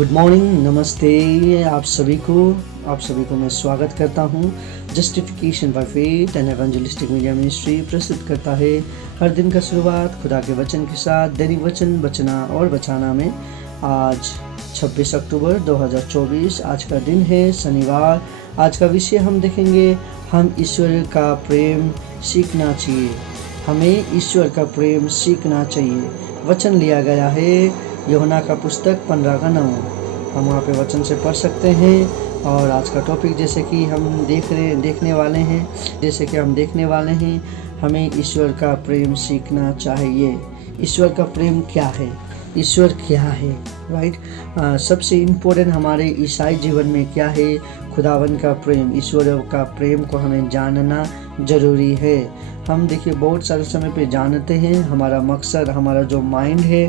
Good morning, नमस्ते आप सभी को मैं स्वागत करता हूँ। Justification by faith and evangelistic media ministry प्रस्तुत करता है हर दिन का शुरुआत खुदा के वचन के साथ दैनिक वचन बचना और बचाना में। आज 26 अक्टूबर 2024 आज का दिन है शनिवार। आज का विषय हम देखेंगे, हम ईश्वर का प्रेम सीखना चाहिए। हमें ईश्वर का प्रेम सीखना चाहिए। वचन लिया गया है यूहन्ना का पुस्तक 15 हम वहाँ पे वचन से पढ़ सकते हैं। और आज का टॉपिक जैसे कि हम देखने वाले हैं, हमें ईश्वर का प्रेम सीखना चाहिए। ईश्वर का प्रेम क्या है, ईश्वर क्या है, राइट। सबसे इम्पोर्टेंट हमारे ईसाई जीवन में क्या है, खुदावन का प्रेम, ईश्वर का प्रेम को हमें जानना जरूरी है। हम देखिए बहुत सारे समय पे जानते हैं, हमारा मकसद, हमारा जो माइंड है,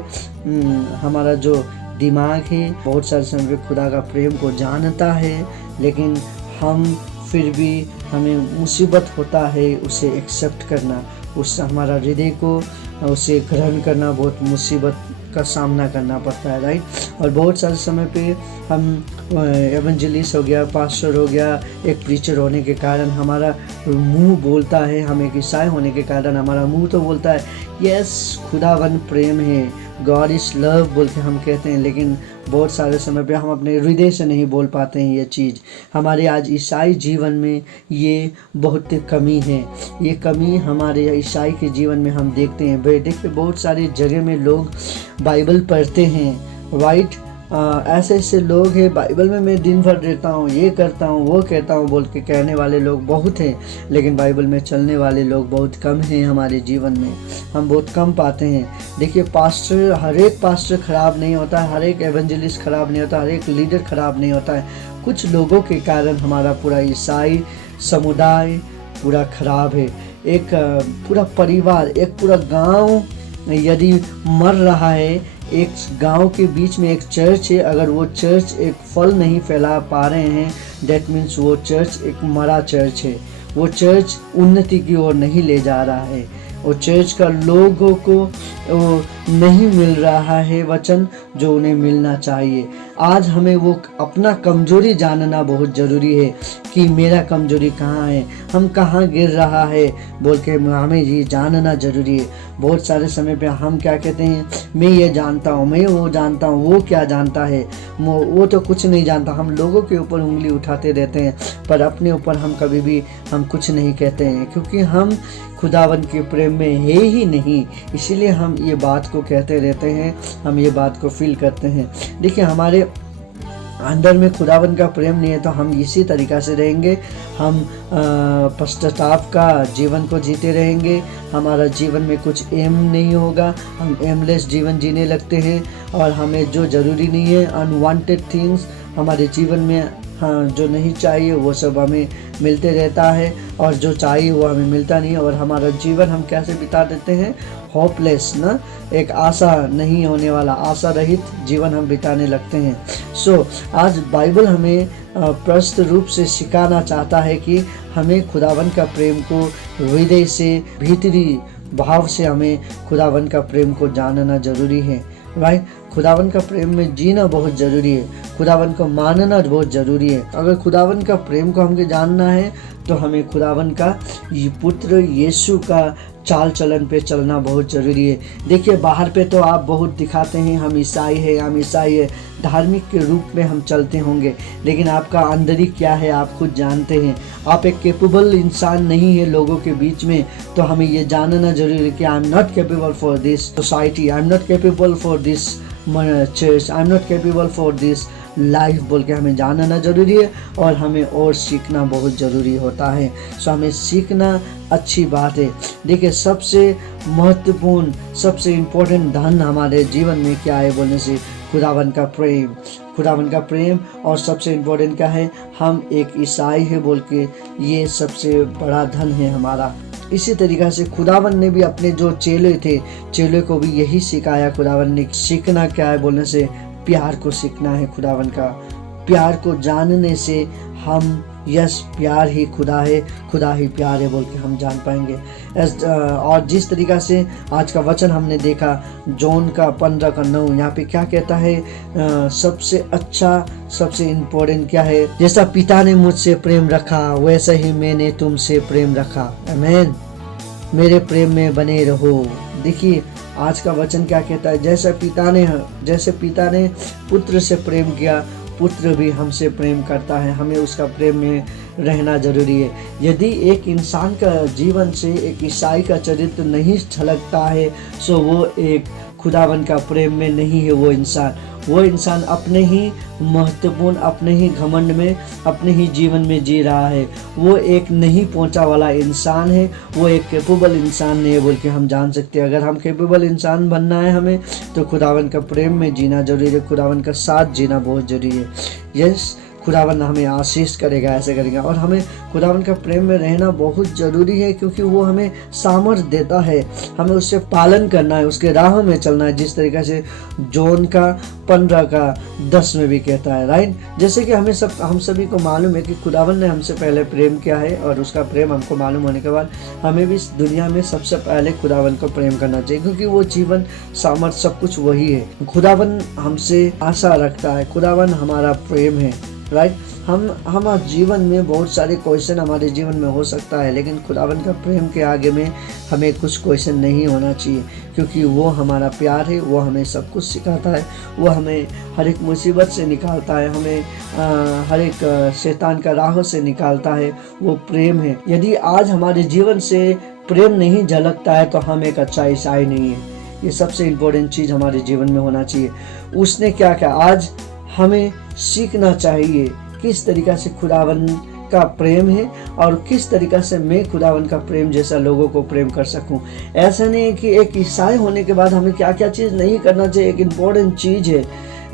हमारा जो दिमाग है, बहुत सारे समय पे खुदा का प्रेम को जानता है, लेकिन हम फिर भी हमें मुसीबत होता है उसे एक्सेप्ट करना, उससे हमारा हृदय को उसे ग्रहण करना, बहुत मुसीबत का सामना करना पड़ता है, राइट। और बहुत सारे समय पे हम एवेंजलिस्ट हो गया, पास्टर हो गया, एक प्रीचर होने के कारण हमारा मुंह बोलता है, हम एक ईसाई होने के कारण हमारा मुंह तो बोलता है यस खुदावन प्रेम है, गॉड इज लव बोल के हम कहते हैं, लेकिन बहुत सारे समय पे हम अपने हृदय से नहीं बोल पाते हैं ये चीज़। हमारे आज ईसाई जीवन में ये बहुत कमी है। ये कमी हमारे ईसाई के जीवन में हम देखते हैं। देखिए बहुत सारी जगह में लोग बाइबल पढ़ते हैं, राइट। ऐसे लोग हैं, बाइबल में मैं दिन भर रहता हूँ, ये करता हूँ, वो कहता हूँ बोल के कहने वाले लोग बहुत हैं, लेकिन बाइबल में चलने वाले लोग बहुत कम हैं। हमारे जीवन में हम बहुत कम पाते हैं। देखिए पास्टर, हर एक पास्टर खराब नहीं होता है, हर एक एवेंजलिस्ट खराब नहीं होता, हर एक लीडर खराब नहीं होता है। कुछ लोगों के कारण हमारा पूरा ईसाई समुदाय पूरा खराब है। एक पूरा परिवार, एक पूरा गाँव यदि मर रहा है, एक गांव के बीच में एक चर्च है, अगर वो चर्च एक फल नहीं फैला पा रहे हैं, डेट मीन्स वो चर्च एक मरा चर्च है। वो चर्च उन्नति की ओर नहीं ले जा रहा है। वो चर्च का लोगों को नहीं मिल रहा है वचन जो उन्हें मिलना चाहिए। आज हमें वो अपना कमजोरी जानना बहुत ज़रूरी है कि मेरा कमजोरी कहाँ है, हम कहाँ गिर रहा है बोल के हमें ये जानना ज़रूरी है। बहुत सारे समय पे हम क्या कहते हैं, मैं ये जानता हूँ, मैं वो जानता हूँ, वो क्या जानता है, वो तो कुछ नहीं जानता। हम लोगों के ऊपर उंगली उठाते रहते हैं, पर अपने ऊपर हम कभी भी हम कुछ नहीं कहते हैं, क्योंकि हम खुदावन के प्रेम में है ही नहीं। इसीलिए हम ये बात को कहते रहते हैं, हम ये बात को फील करते हैं। देखिए हमारे अंदर में खुदावन का प्रेम नहीं है तो हम इसी तरीक़ा से रहेंगे, हम पश्चाताप का जीवन को जीते रहेंगे, हमारा जीवन में कुछ एम नहीं होगा, हम एमलेस जीवन जीने लगते हैं। और हमें जो ज़रूरी नहीं है, अनवांटेड थिंग्स हमारे जीवन में, हाँ जो नहीं चाहिए वो सब हमें मिलते रहता है, और जो चाहिए वो हमें मिलता नहीं है। और हमारा जीवन हम कैसे बिता देते हैं, होपलेस ना, एक आशा नहीं होने वाला, आशा रहित जीवन हम बिताने लगते हैं। आज बाइबल हमें प्रस्त रूप से सिखाना चाहता है कि हमें खुदावन का प्रेम को हृदय से, भीतरी भाव से हमें खुदावन का प्रेम को जानना जरूरी है, राइट। खुदावन का प्रेम में जीना बहुत ज़रूरी है, खुदावन को मानना बहुत ज़रूरी है। अगर खुदावन का प्रेम को हमें जानना है तो हमें खुदावन का पुत्र यीशु का चाल चलन पे चलना बहुत ज़रूरी है। देखिए बाहर पे तो आप बहुत दिखाते हैं, हम ईसाई है, धार्मिक के रूप में हम चलते होंगे, लेकिन आपका अंदरी क्या है आप खुद जानते हैं। आप एक कैपेबल इंसान नहीं है लोगों के बीच में, तो हमें ये जानना जरूरी है कि I am not capable for this society, I am not capable for this church, I am not capable for this life बोल के हमें जानना ज़रूरी है। और हमें और सीखना बहुत ज़रूरी होता है। हमें सीखना अच्छी बात है। देखिए सबसे महत्वपूर्ण, सबसे इम्पोर्टेंट धन हमारे जीवन में क्या है बोलने से, खुदावन का प्रेम। और सबसे इम्पोर्टेंट क्या है, हम एक ईसाई है बोल के, ये सबसे बड़ा धन है हमारा। इसी तरीक़ा से खुदावन ने भी अपने जो चेले थे, चेले को भी यही सिखाया। खुदावन ने सीखना क्या है बोलने से, प्यार को सीखना है खुदावन का, प्यार को जानने से हम यस प्यार ही खुदा है, खुदा ही प्यार है बोल के हम जान पाएंगे। और जिस तरीक़ा से आज का वचन हमने देखा जॉन का 15:9, यहाँ पे क्या कहता है, सबसे अच्छा सबसे इम्पोर्टेंट क्या है, जैसा पिता ने मुझसे प्रेम रखा वैसा ही मैंने तुमसे प्रेम रखा, आमीन, मेरे प्रेम में बने रहो। देखिए आज का वचन क्या कहता है, जैसे पिता ने पुत्र से प्रेम किया, पुत्र भी हमसे प्रेम करता है, हमें उसका प्रेम में रहना जरूरी है। यदि एक इंसान का जीवन से एक ईसाई का चरित्र नहीं झलकता है सो वो एक खुदावन का प्रेम में नहीं है। वो इंसान अपने ही महत्वपूर्ण, अपने ही घमंड में, अपने ही जीवन में जी रहा है। वो एक नहीं पहुंचा वाला इंसान है, वो एक कैपेबल इंसान नहीं है बोल के हम जान सकते हैं। अगर हम कैपेबल इंसान बनना है हमें, तो खुदावन का प्रेम में जीना जरूरी है, खुदावन का साथ जीना बहुत जरूरी है। यस, खुदावन हमें आशीष करेगा, ऐसे करेगा। और हमें खुदावन का प्रेम में रहना बहुत ज़रूरी है, क्योंकि वो हमें सामर्थ देता है, हमें उससे पालन करना है, उसके राह में चलना है, जिस तरीके से जॉन का 15:10 में भी कहता है, राइट। जैसे कि हम सभी को मालूम है कि खुदावन ने हमसे पहले प्रेम किया है, और उसका प्रेम हमको मालूम होने के बाद हमें भी इस दुनिया में सबसे पहले खुदावन को प्रेम करना चाहिए, क्योंकि वो जीवन सामर्थ सब कुछ वही है। खुदावन हमसे आशा रखता है, खुदावन हमारा प्रेम है, राइट। हम जीवन में बहुत सारे क्वेश्चन हमारे जीवन में हो सकता है, लेकिन खुदावन का प्रेम के आगे में हमें कुछ क्वेश्चन नहीं होना चाहिए, क्योंकि वो हमारा प्यार है, वो हमें सब कुछ सिखाता है, वो हमें हर एक मुसीबत से निकालता है, हमें हर एक शैतान का राह से निकालता है, वो प्रेम है। यदि आज हमारे जीवन से प्रेम नहीं झलकता है तो हम एक अच्छा ईसाई नहीं है। ये सबसे इम्पोर्टेंट चीज़ हमारे जीवन में होना चाहिए। उसने क्या किया, आज हमें सीखना चाहिए किस तरीक़ा से खुदावन का प्रेम है, और किस तरीक़ा से मैं खुदावन का प्रेम जैसा लोगों को प्रेम कर सकूं। ऐसा नहीं है कि एक ईसाई होने के बाद हमें क्या क्या चीज़ नहीं करना चाहिए, एक इम्पोर्टेंट चीज़ है।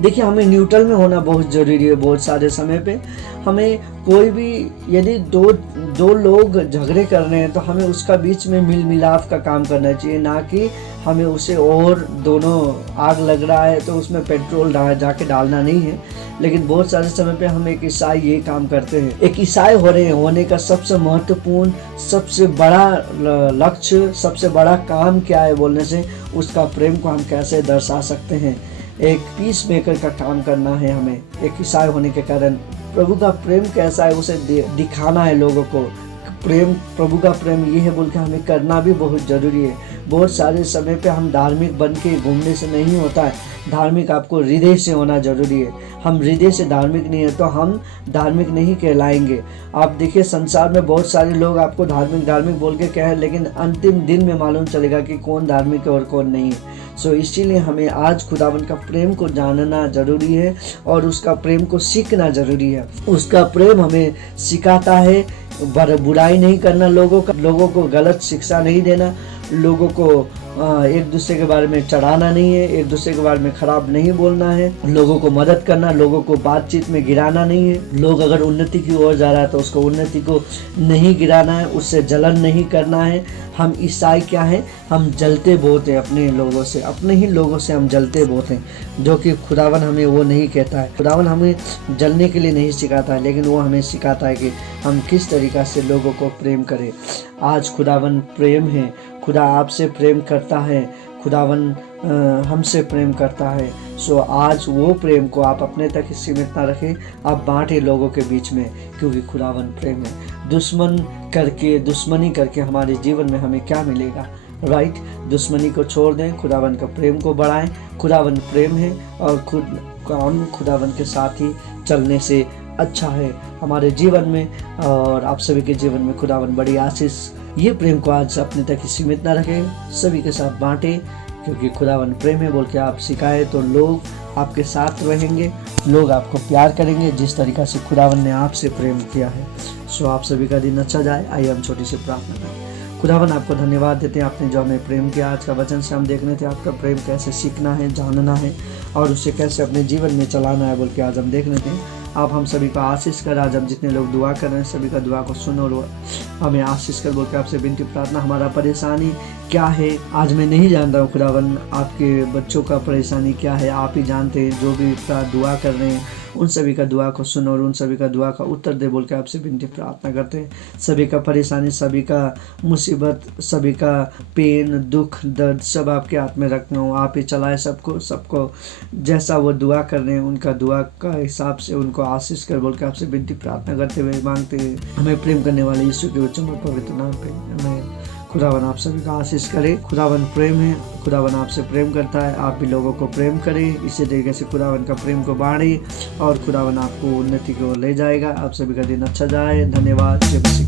देखिए, हमें न्यूट्रल में होना बहुत ज़रूरी है। बहुत सारे समय पे हमें कोई भी, यदि दो लोग झगड़े कर रहे हैं तो हमें उसका बीच में मिल मिलाप का काम करना चाहिए, ना कि हमें उसे, और दोनों आग लग रहा है तो उसमें पेट्रोल जाके डालना नहीं है। लेकिन बहुत सारे समय पे हम एक ईसाई ये काम करते हैं। एक ईसाई होने का सबसे महत्वपूर्ण, सबसे बड़ा लक्ष्य, सबसे बड़ा काम क्या है बोलने से, उसका प्रेम को हम कैसे दर्शा सकते हैं। एक पीस मेकर का काम करना है हमें, एक ईसाई होने के कारण। प्रभु का प्रेम कैसा है उसे दिखाना है लोगों को। प्रभु का प्रेम ये है बोल के हमें करना भी बहुत ज़रूरी है। बहुत सारे समय पे हम धार्मिक बन के घूमने से नहीं होता है, धार्मिक आपको हृदय से होना जरूरी है। हम हृदय से धार्मिक नहीं है तो हम धार्मिक नहीं कहलाएंगे। आप देखिए, संसार में बहुत सारे लोग आपको धार्मिक बोल के कहें, लेकिन अंतिम दिन में मालूम चलेगा कि कौन धार्मिक है और कौन नहीं है। सो इसीलिए हमें आज खुदावन का प्रेम को जानना जरूरी है, और उसका प्रेम को सीखना जरूरी है। उसका प्रेम हमें सिखाता है बुराई नहीं करना, लोगों को गलत शिक्षा नहीं देना, लोगों को एक दूसरे के बारे में चढ़ाना नहीं है, एक दूसरे के बारे में खराब नहीं बोलना है, लोगों को मदद करना, लोगों को बातचीत में गिराना नहीं है। लोग अगर उन्नति की ओर जा रहा है तो उसको उन्नति को नहीं गिराना है, उससे जलन नहीं करना है। हम ईसाई क्या है, हम जलते बहुत हैं अपने लोगों से, अपने ही लोगों से हम जलते बहुत हैं, जो कि खुदावन हमें वो नहीं कहता है। खुदावन हमें जलने के लिए नहीं सिखाता है, लेकिन वो हमें सिखाता है कि हम किस तरीक़ा से लोगों को प्रेम करें। आज खुदावन प्रेम है, खुदा आपसे प्रेम करता है, खुदावन हमसे प्रेम करता है। सो आज वो प्रेम को आप अपने तक सीमित ना रखें, आप बांटें लोगों के बीच में, क्योंकि खुदावन प्रेम है। दुश्मनी करके हमारे जीवन में हमें क्या मिलेगा, राइट। दुश्मनी को छोड़ दें, खुदावन का प्रेम को बढ़ाएं। खुदावन प्रेम है, और हम खुदावन के साथ ही चलने से अच्छा है हमारे जीवन में, और आप सभी के जीवन में खुदावन बड़ी आशीष। ये प्रेम को आज अपने तक ही सीमित ना रखें, सभी के साथ बांटें, क्योंकि खुदावन प्रेम है बोल के आप सिखाए तो लोग आपके साथ रहेंगे, लोग आपको प्यार करेंगे जिस तरीक़ा से खुदावन ने आपसे प्रेम किया है। सो आप सभी का दिन अच्छा जाए। आइए हम छोटी सी प्रार्थना करें। खुदावन आपको धन्यवाद देते हैं, आपने जो हमें प्रेम किया। आज का वचन से हम देख रहे थे आपका प्रेम कैसे सीखना है, जानना है, और उसे कैसे अपने जीवन में चलाना है बोल के आज हम देख रहे थे। आप हम सभी को आशीष कर, आज हम जितने लोग दुआ कर रहे हैं सभी का दुआ को सुनो और हमें आशीष कर बोल के आपसे विनती प्रार्थना। हमारा परेशानी क्या है आज मैं नहीं जानता हूँ खुदावन, आपके बच्चों का परेशानी क्या है आप ही जानते हैं। जो भी दुआ कर रहे हैं उन सभी का दुआ को सुन और उन सभी का दुआ का उत्तर दे बोल के आपसे विनती प्रार्थना करते हैं। सभी का परेशानी, सभी का मुसीबत, सभी का पेन, दुख, दर्द सब आपके हाथ में रखना हो। आप ही चलाए सबको जैसा वो दुआ कर रहे हैं उनका दुआ का हिसाब से उनको आशीष कर बोल के आपसे विनती प्रार्थना करते हुए मांगते हैं। हमें प्रेम करने वाले यीशु के उच्च और पवित्र नाम पे हमें खुदावन आप सभी का आशीष करे। खुदावन प्रेम है, खुदावन आपसे प्रेम करता है। आप भी लोगों को प्रेम करें, इसी तरीके से खुदावन का प्रेम को बाढ़े और खुदावन आपको उन्नति की ओर ले जाएगा। आप सभी का दिन अच्छा जाए। धन्यवाद। जय मसीह।